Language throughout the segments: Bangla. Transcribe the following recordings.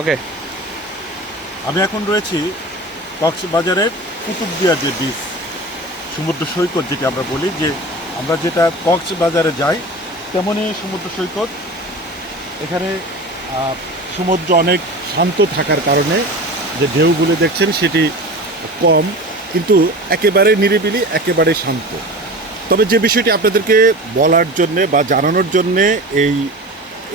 ওকে। আমি এখন রয়েছি কক্সবাজারের কুতুবদিয়া যে বিচ সমুদ্র সৈকত যেটি আমরা বলি, যে আমরা যেটা কক্সবাজারে যাই, তেমনই সমুদ্র সৈকত। এখানে সমুদ্র অনেক শান্ত থাকার কারণে যে ঢেউগুলো দেখছেন সেটি কম, কিন্তু একেবারে নিরিবিলি, একেবারে শান্ত। তবে যে বিষয়টি আপনাদেরকে বলার জন্যে বা জানানোর জন্যে এই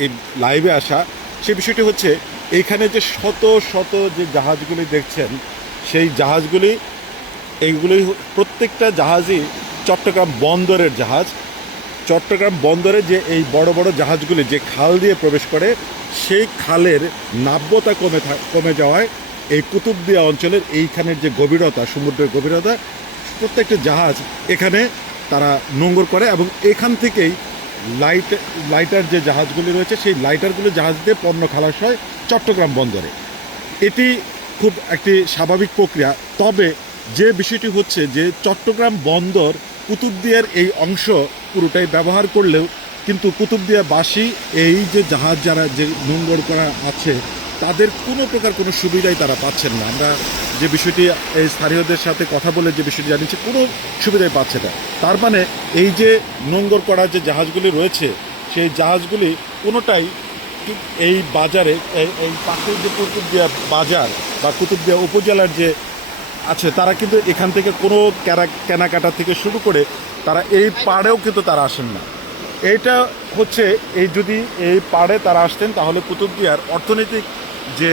এই লাইভে আসা, সে বিষয়টি হচ্ছে এইখানে যে শত শত যে জাহাজগুলি দেখছেন, সেই জাহাজগুলি, এইগুলি প্রত্যেকটা জাহাজই চট্টগ্রাম বন্দরের জাহাজ। চট্টগ্রাম বন্দরে যে এই বড় বড় জাহাজগুলি যে খাল দিয়ে প্রবেশ করে, সেই খালের নাব্যতা কমে কমে যাওয়ায় এই কুতুবদিয়া অঞ্চলের এইখানের যে গভীরতা, সমুদ্রের গভীরতা, প্রত্যেকটা জাহাজ এখানে তারা নোঙ্গর করে এবং এখান থেকেই লাইট, লাইটার যে জাহাজগুলি রয়েছে, সেই লাইটারগুলো জাহাজ দিয়ে পণ্য খালাস হয় চট্টগ্রাম বন্দরে। এটি খুব একটি স্বাভাবিক প্রক্রিয়া। তবে যে বিষয়টি হচ্ছে যে চট্টগ্রাম বন্দর কুতুবদিয়ার এই অংশ পুরোটাই ব্যবহার করলেও কিন্তু কুতুবদিয়াবাসী এই যে জাহাজ যারা, যে নোংর করা আছে তাদের কোনো প্রকার কোনো সুবিধাই তারা পাচ্ছেন না। আমরা যে বিষয়টি এই স্থানীয়দের সাথে কথা বলে যে বিষয়টি জানিয়েছি, কোনো সুবিধাই পাচ্ছে না। তার মানে এই যে নোঙ্গর করা যে জাহাজগুলি রয়েছে, সেই জাহাজগুলি কোনোটাই এই বাজারে, এই পাশের যে কুতুবদিয়া বাজার বা কুতুবদিয়া উপজেলার যে আছে, তারা কিন্তু এখান থেকে কোনো কেনা কেনাকাটা থেকে শুরু করে তারা এই পাড়েও কিন্তু তারা আসেন না। এইটা হচ্ছে এই যদি এই পাড়ে তারা আসতেন, তাহলে কুতুবদিয়ার অর্থনৈতিক যে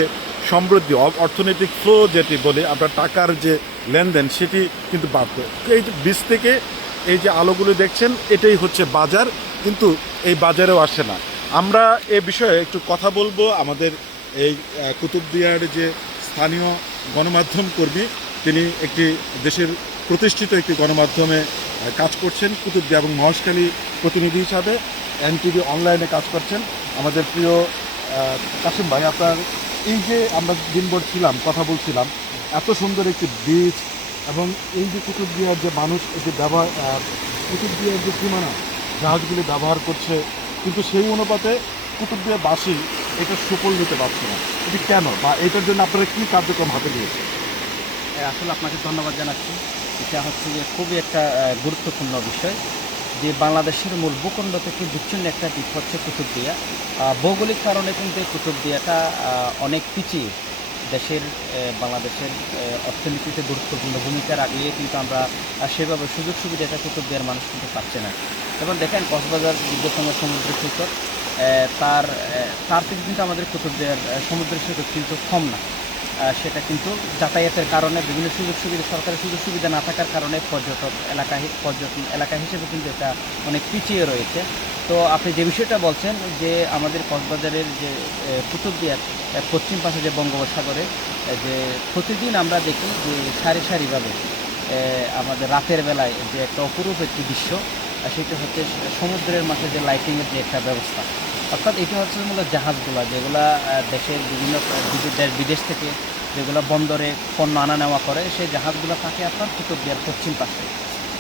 সমৃদ্ধি অর্থনৈতিক ফ্লো যেটি বলে আপনার টাকার যে লেনদেন, সেটি কিন্তু বাড়তো। এই বীজ থেকে এই যে আলোগুলো দেখছেন, এটাই হচ্ছে বাজার, কিন্তু এই বাজারেও আসে না। আমরা এ বিষয়ে একটু কথা বলব। আমাদের এই কুতুবদিয়ার যে স্থানীয় গণমাধ্যম কর্মী, তিনি একটি দেশের প্রতিষ্ঠিত একটি গণমাধ্যমে কাজ করছেন, কুতুবদিয়া এবং মহেশখালী প্রতিনিধি হিসাবে। এনটিভি অনলাইনে কাজ করছেন। আমাদের প্রিয় কাশিম ভাই, আপনার এই যে আমরা দিনভর ছিলাম, কথা বলছিলাম, এত সুন্দর একটি বীজ এবং এই যে কুতুবদিয়ার যে মানুষ যে ব্যবহার কুতুবদিয়ার যে সীমানা, জাহাজগুলি ব্যবহার করছে, কিন্তু সেই অনুপাতে কুতুবদিয়াবাসী এটা সুফল নিতে পারছে না। এটি কেন বা এটার জন্য আপনারা কী কার্যক্রম হাতে নিয়েছে আসলে আপনাকে ধন্যবাদ জানাচ্ছি। এটা হচ্ছে যে খুবই একটা গুরুত্বপূর্ণ বিষয়। যে বাংলাদেশের মূল ভূখণ্ড থেকে বিচ্ছিন্ন একটা দ্বীপ হচ্ছে কুতুবদিয়া। ভৌগোলিক কারণে কিন্তু এই কুতুবদিয়াটা অনেক পিছিয়ে দেশের বাংলাদেশের অর্থনীতিতে গুরুত্বপূর্ণ ভূমিকা রাখলে কিন্তু আমরা সেভাবে সুযোগ সুবিধাটা কুতুবদিয়ার মানুষ কিন্তু পাচ্ছে না। এবং দেখেন, কক্সবাজার বিদ্যুৎসঙ্গ সমুদ্র সৈকত তার তার থেকে কিন্তু আমাদের কুতুবদিয়ার সমুদ্র সৈকত কিন্তু কম না। সেটা কিন্তু যাতায়াতের কারণে, বিভিন্ন সুযোগ সুবিধা সরকারের সুযোগ সুবিধা না থাকার কারণে পর্যটক এলাকা পর্যটন এলাকা হিসেবে কিন্তু এটা অনেক পিছিয়ে রয়েছে। তো আপনি যে বিষয়টা বলছেন যে আমাদের কক্সবাজারের যে কুতুবদিয়ার পশ্চিম পাশে যে বঙ্গোপসাগরে যে প্রতিদিন আমরা দেখি যে সারি সারিভাবে আমাদের রাতের বেলায় যে একটা অপরূপ একটি দৃশ্য সেটা হচ্ছে সমুদ্রের মাঝে যে লাইটিংয়ের যে একটা ব্যবস্থা। অর্থাৎ এটা হচ্ছে মূলত জাহাজগুলো, যেগুলা দেশের বিভিন্ন দেশ বিদেশ থেকে যেগুলো বন্দরে পণ্য আনা নেওয়া করে, সেই জাহাজগুলো থাকে আপনার কুতুবদিয়ার পশ্চিম পাশে।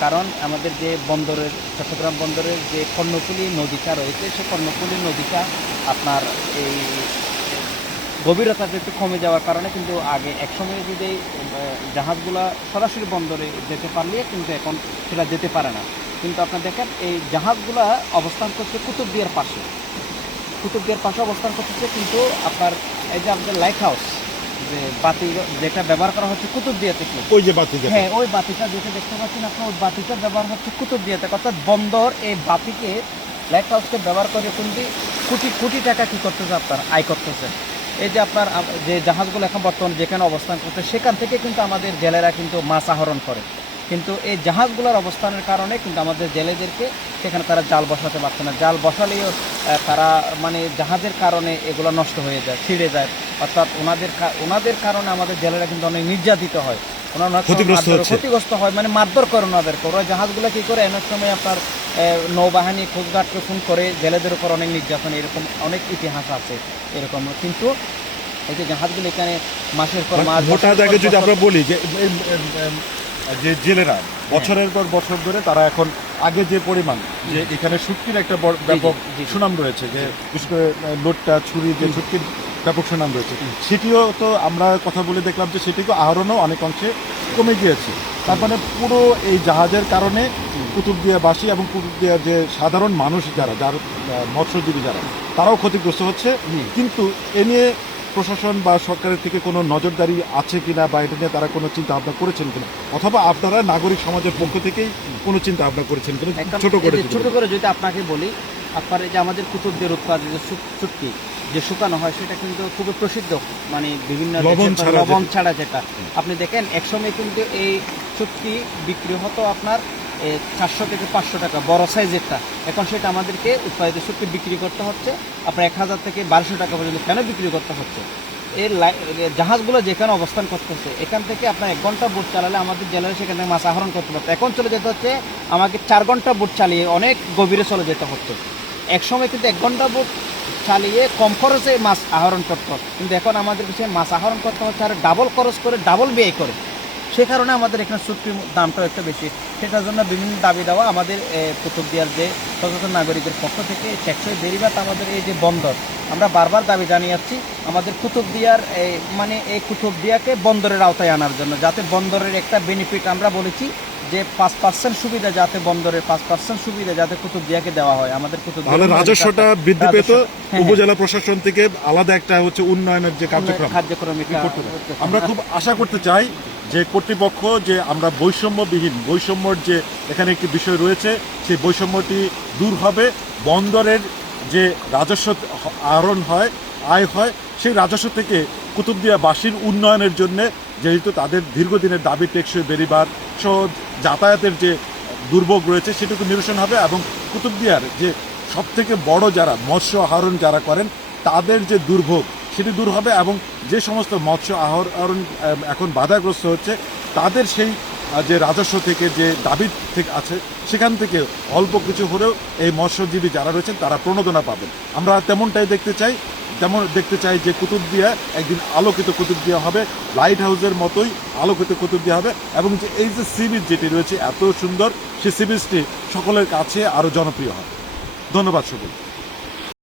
কারণ আমাদের যে বন্দরের, চট্টগ্রাম বন্দরের যে কর্ণফুলী নদীটা রয়েছে সেই কর্ণফুলী নদীটা আপনার এই গভীরতা একটু কমে যাওয়ার কারণে কিন্তু আগে একসময় যদি জাহাজগুলা সরাসরি বন্দরে যেতে পারলে কিন্তু এখন সেটা যেতে পারে না। কিন্তু আপনার দেখেন, এই জাহাজগুলা অবস্থান করছে কুতুবদিয়ার পাশে। কুতুবদিয়ার পাশে অবস্থান করতেছে কিন্তু আপনার এই যে আমাদের লাইট হাউস যে বাতি যেটা ব্যবহার করা হচ্ছে কুতুবদিয়া থেকে ওই যে বাতি হ্যাঁ ওই বাতিটা যেটা দেখতে পাচ্ছেন আপনি ওই বাতিটা ব্যবহার হচ্ছে কুতুবদিয়াতে অর্থাৎ বন্দর এই বাতিকে লাইট হাউসকে ব্যবহার করে কিন্তু কোটি কোটি টাকা কি করতেছে আপনার? আয় করতেছে। এই যে আপনার যে জাহাজগুলো এখন বর্তমানে যেখানে অবস্থান করছে সেখান থেকে কিন্তু আমাদের জেলেরা কিন্তু মাছ আহরণ করে। কিন্তু এই জাহাজগুলোর অবস্থানের কারণে কিন্তু আমাদের জেলেদেরকে সেখানে তারা জাল বসাতে পারছে না। জাল বসালেও তারা মানে জাহাজের কারণে এগুলো নষ্ট হয়ে যায় ছিঁড়ে যায়। অর্থাৎ ওনাদের ওনাদের কারণে আমাদের জেলেরা কিন্তু অনেক নির্যাতিত হয়। ওনারা ক্ষতিগ্রস্ত। হয় মানে মারধর করে ওনাদেরকে। ওরা জাহাজগুলো কী করে? অনেক সময় আপনার নৌবাহিনী কোস্টগার্ডকে ফোন করে জেলেদের উপর অনেক নির্যাতন এরকম অনেক ইতিহাস আছে এরকম। কিন্তু এই যে জাহাজগুলো এখানে মাসের পর মাস মানে দাগে যদি আমরা বলি যে যে জেলেরা বছরের পর বছর ধরে তারা এখন আগে যে পরিমাণ যে এখানে শুটকির একটা ব্যাপক। সুনাম রয়েছে যে বিশেষ করে লোটটা ছুরি যে শুটকির ব্যাপক সুনাম রয়েছে সেটিও তো আমরা কথা বলে দেখলাম যে সেটিকে আহরণও অনেক অংশে কমে গিয়েছে। তার মানে পুরো এই জাহাজের কারণে কুতুবদিয়াবাসী এবং কুতুবদিয়ার যে সাধারণ মানুষ যারা যার মৎস্যজীবী যারা তারাও ক্ষতিগ্রস্ত হচ্ছে। কিন্তু এ নিয়ে প্রশাসন বা সরকারের থেকে কোনো নজরদারি আছে কিনা বা এটা নিয়ে তারা কোনো চিন্তা ভাবনা করেছেন কিনা? অথবা আপনারা নাগরিক সমাজের পক্ষ থেকেই কোনো চিন্তা ভাবনা করেছেন কিনা? ছোট করে ছোট করে যদি আপনাকে বলি আপনার যে আমাদের কুতুবদের উৎপাদিত চু- চুটকি যে শুকানো হয় সেটা কিন্তু খুবই প্রসিদ্ধ। মানে বিভিন্ন লবণ ছাড়া যেটা। ছাড়া যেটা। আপনি দেখেন একসময় কিন্তু এই চুটকি বিক্রি হতো আপনার চারশো থেকে পাঁচশো টাকা, বড় সাইজেরটা। এখন সেটা আমাদেরকে উৎপাদিত চুটকি বিক্রি করতে হচ্ছে। আপনার এক হাজার থেকে বারোশো টাকা পর্যন্ত কেন বিক্রি করতে হচ্ছে? এর জাহাজগুলো যেখানে অবস্থান করতেছে, এখান থেকে আপনার এক ঘণ্টা বোট চালালে আমাদের জেলারে সেখান থেকে মাছ আহরণ করতে পারতো। এখন চলে যেতে হচ্ছে, আমাকে চার ঘণ্টা বোট চালিয়ে অনেক গভীরে চলে যেতে হচ্ছে। এক সময় কিন্তু এক ঘণ্টা বোট চালিয়ে কম খরচে মাছ আহরণ করতে। কিন্তু এখন আমাদের কাছে মাছ আহরণ করতে হচ্ছে আর ডাবল খরচ করে ডাবল ব্যয় করে। সে কারণে আমাদের এখানে চুক্তির দামটাও একটু বেশি। সেটার জন্য বিভিন্ন দাবি দেওয়া আমাদের কুতুবদিয়ার যে সচেতন নাগরিকের পক্ষ থেকে টেকসই বেরিবাত আমাদের এই যে বন্দর আমরা বারবার দাবি জানিয়ে যাচ্ছি আমাদের কুতুবদিয়ার মানে এই কুতুবদিয়াকে বন্দরের আওতায় আনার জন্য যাতে বন্দরের একটা বেনিফিট আমরা বলেছি যে পাঁচ পার্সেন্ট সুবিধা যাতে বন্দরের পাঁচ পার্সেন্ট সুবিধা যাতে কুতুবদিয়াকে দেওয়া হয় আমাদের কুতুবদিয়া রাজস্বটা বৃদ্ধি পেত হ্যাঁ, উপজেলা প্রশাসন থেকে আলাদা একটা হচ্ছে উন্নয়নের যে কার্যক্রম। কার্যক্রম। আমরা খুব আশা করতে চাই যে কর্তৃপক্ষ যে আমরা বৈষম্যবিহীন, বৈষম্যর যে এখানে একটি বিষয় রয়েছে, সেই বৈষম্যটি দূর হবে, বন্দরের যে রাজস্ব আহরণ হয়, আয় হয়, সেই রাজস্ব থেকে কুতুবদিয়াবাসীর উন্নয়নের জন্য যেহেতু তাদের দীর্ঘদিনের দাবি টেকসই বেরিবার সহ যাতায়াতের যে দুর্ভোগ রয়েছে, সেটুকু নিরসন হবে এবং কুতুবদিয়ার যে সবথেকে বড় যারা মৎস্য আহরণ যারা করেন, তাদের যে দুর্ভোগ সেটি দূর হবে এবং যে সমস্ত মৎস্য আহরণ এখন বাধাগ্রস্ত হচ্ছে, তাদের সেই যে রাজস্ব থেকে, যে দাবি থেকে আছে, সেখান থেকে অল্প কিছু হলেও এই মৎস্যজীবী যারা রয়েছেন, তারা প্রণোদনা পাবেন। আমরা তেমনটাই দেখতে চাই, তেমন দেখতে চাই যে কুতুবদিয়া একদিন আলোকিত কুতুবদিয়া হবে লাইট হাউসের মতোই আলোকিত কুতুবদিয়া হবে এবং যে এই যে সি বিচ যেটি রয়েছে, এত সুন্দর সেই সি বিচটি সকলের কাছে আরও জনপ্রিয় হবে। ধন্যবাদ সকল